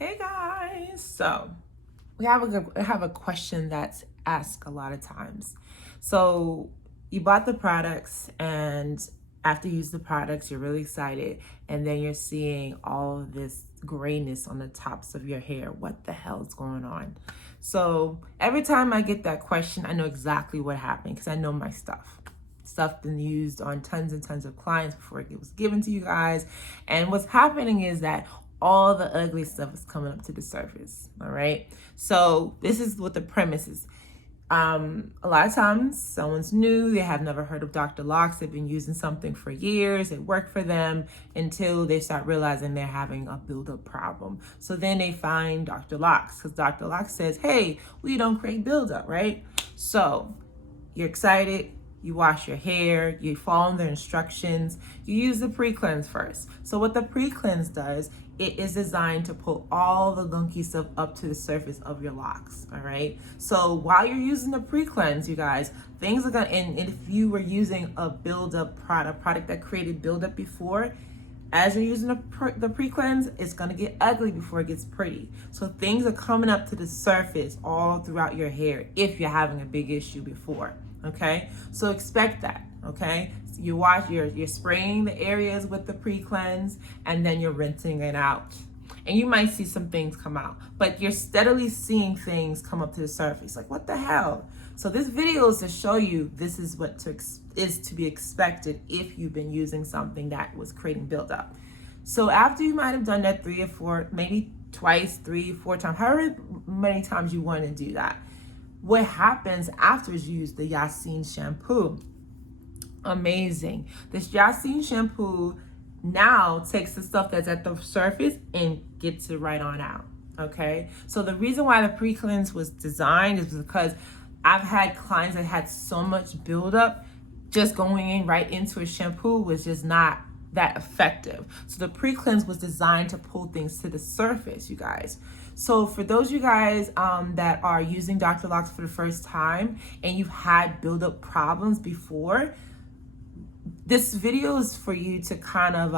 Hey guys, so we have a question that's asked a lot of times. So you bought the products, and after you use the products, you're really excited, and then you're seeing all of this grayness on the tops of your hair. What the hell is going on? So every time I get that question, I know exactly what happened because I know my stuff been used on tons and tons of clients before it was given to you guys. And what's happening is that all the ugly stuff is coming up to the surface. All right. So this is what the premise is. A lot of times someone's new, they have never heard of Dr. Locs, they've been using something for years, it worked for them until they start realizing they're having a buildup problem. So then they find Dr. Locs because Dr. Locs says, hey, we don't create buildup, right? So you're excited, you wash your hair, you follow the instructions, you use the pre-cleanse first. So what the pre-cleanse does, it is designed to pull all the gunky stuff up to the surface of your locks, all right? So while you're using the pre-cleanse, you guys, things are gonna, and if you were using a buildup product that created buildup before, as you're using the pre-cleanse, it's gonna get ugly before it gets pretty. So things are coming up to the surface all throughout your hair if you're having a big issue before, okay? So expect that, okay? So you're spraying the areas with the pre-cleanse, and then you're rinsing it out. And you might see some things come out, but you're steadily seeing things come up to the surface. Like, what the hell? So this video is to show you this is what is to be expected if you've been using something that was creating buildup. So after you might have done that 3 or 4, maybe twice, 3, 4 times, however many times you want to do that, what happens after is you use the Yasin shampoo. Amazing. This Yasin shampoo now takes the stuff that's at the surface and gets it right on out, okay? So the reason why the pre-cleanse was designed is because I've had clients that had so much buildup, just going in right into a shampoo was just not that effective. So the pre-cleanse was designed to pull things to the surface, you guys. So for those of you guys that are using Dr. Locs for the first time and you've had buildup problems before, this video is for you to kind of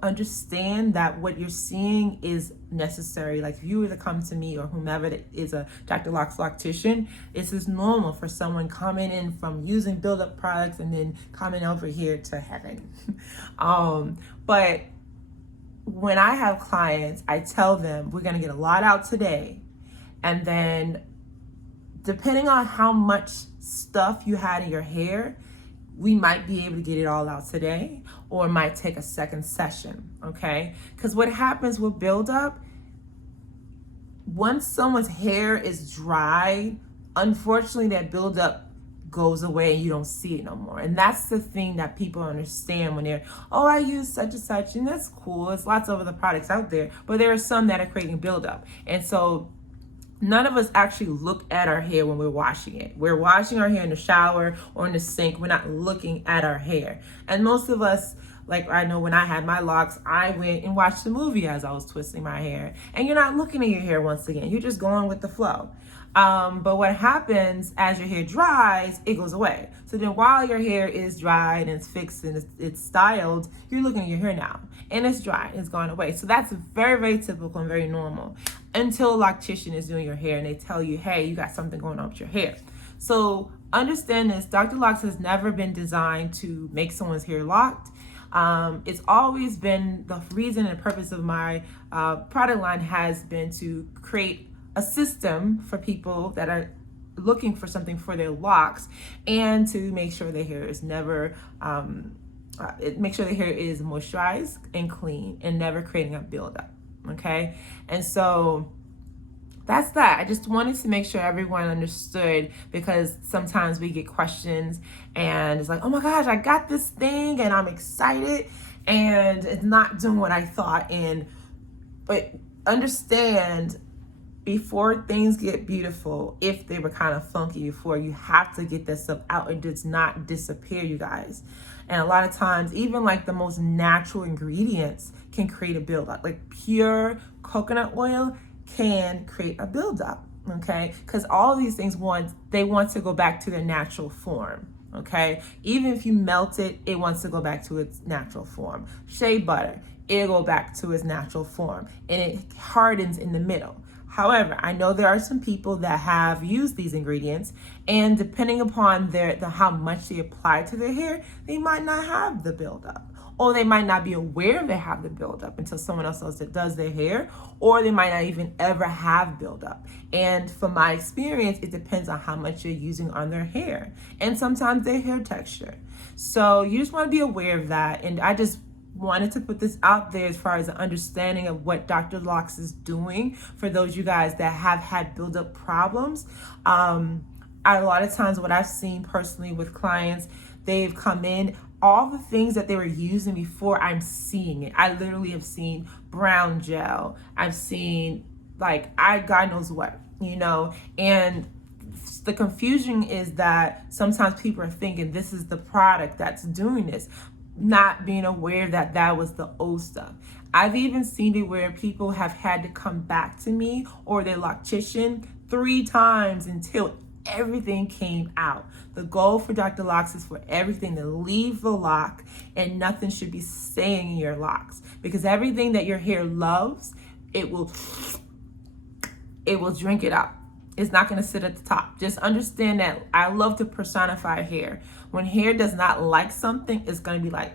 understand that what you're seeing is necessary. Like if you were to come to me or whomever is a Dr. Locs loctician, this is normal for someone coming in from using buildup products and then coming over here to heaven. But when I have clients, I tell them we're gonna get a lot out today. And then depending on how much stuff you had in your hair, we might be able to get it all out today, or it might take a second session, okay? Because what happens with buildup, once someone's hair is dry, unfortunately that buildup goes away and you don't see it no more. And that's the thing that people understand when they're, oh, I use such and such, and that's cool. There's lots of other products out there, but there are some that are creating buildup. And so none of us actually look at our hair when we're washing it. We're washing our hair in the shower or in the sink. We're not looking at our hair. And most of us, like I know when I had my locks, I went and watched the movie as I was twisting my hair. And you're not looking at your hair once again. You're just going with the flow. But what happens as your hair dries, it goes away. So then while your hair is dried and it's fixed and it's styled, you're looking at your hair now and it's dry, it's gone away. So that's very, very typical and very normal until a loctician is doing your hair and they tell you, hey, you got something going on with your hair. So understand this, Dr. Locs has never been designed to make someone's hair locked. It's always been the reason and purpose of my product line has been to create a system for people that are looking for something for their locks and to make sure their hair is never, make sure their hair is moisturized and clean and never creating a buildup, okay? And so that's that. I just wanted to make sure everyone understood because sometimes we get questions and it's like, oh my gosh, I got this thing and I'm excited and it's not doing what I thought. But understand, before things get beautiful, if they were kind of funky before, you have to get that stuff out. It does not disappear, you guys. And a lot of times, even like the most natural ingredients can create a buildup. Like pure coconut oil can create a buildup, okay? Because all these things want to go back to their natural form. Okay, even if you melt it, it wants to go back to its natural form. Shea butter, it'll go back to its natural form and it hardens in the middle. However, I know there are some people that have used these ingredients, and depending upon how much they apply to their hair, they might not have the buildup, or they might not be aware they have the buildup until someone else that does their hair, or they might not even ever have buildup. And from my experience, it depends on how much you're using on their hair and sometimes their hair texture. So you just want to be aware of that. And I just wanted to put this out there as far as an understanding of what Dr. Locs is doing for those you guys that have had buildup problems. A lot of times what I've seen personally with clients, they've come in, all the things that they were using before, I'm seeing it. I literally have seen brown gel. I've seen God knows what, and the confusion is that sometimes people are thinking this is the product that's doing this, not being aware that that was the old stuff. I've even seen it where people have had to come back to me or their loctician 3 times until everything came out. The goal for Dr. Locs is for everything to leave the lock and nothing should be staying in your locks, because everything that your hair loves, it will drink it up. It's not going to sit at the top. Just understand that I love to personify hair. When hair does not like something, it's going to be like,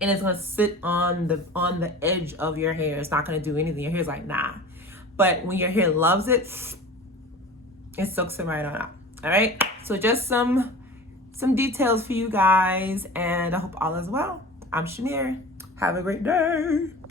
and it's going to sit on the edge of your hair. It's not going to do anything. Your hair's like, nah. But when your hair loves it, it soaks it right on up. All right. So just some details for you guys, and I hope all is well. I'm Shamir. Have a great day.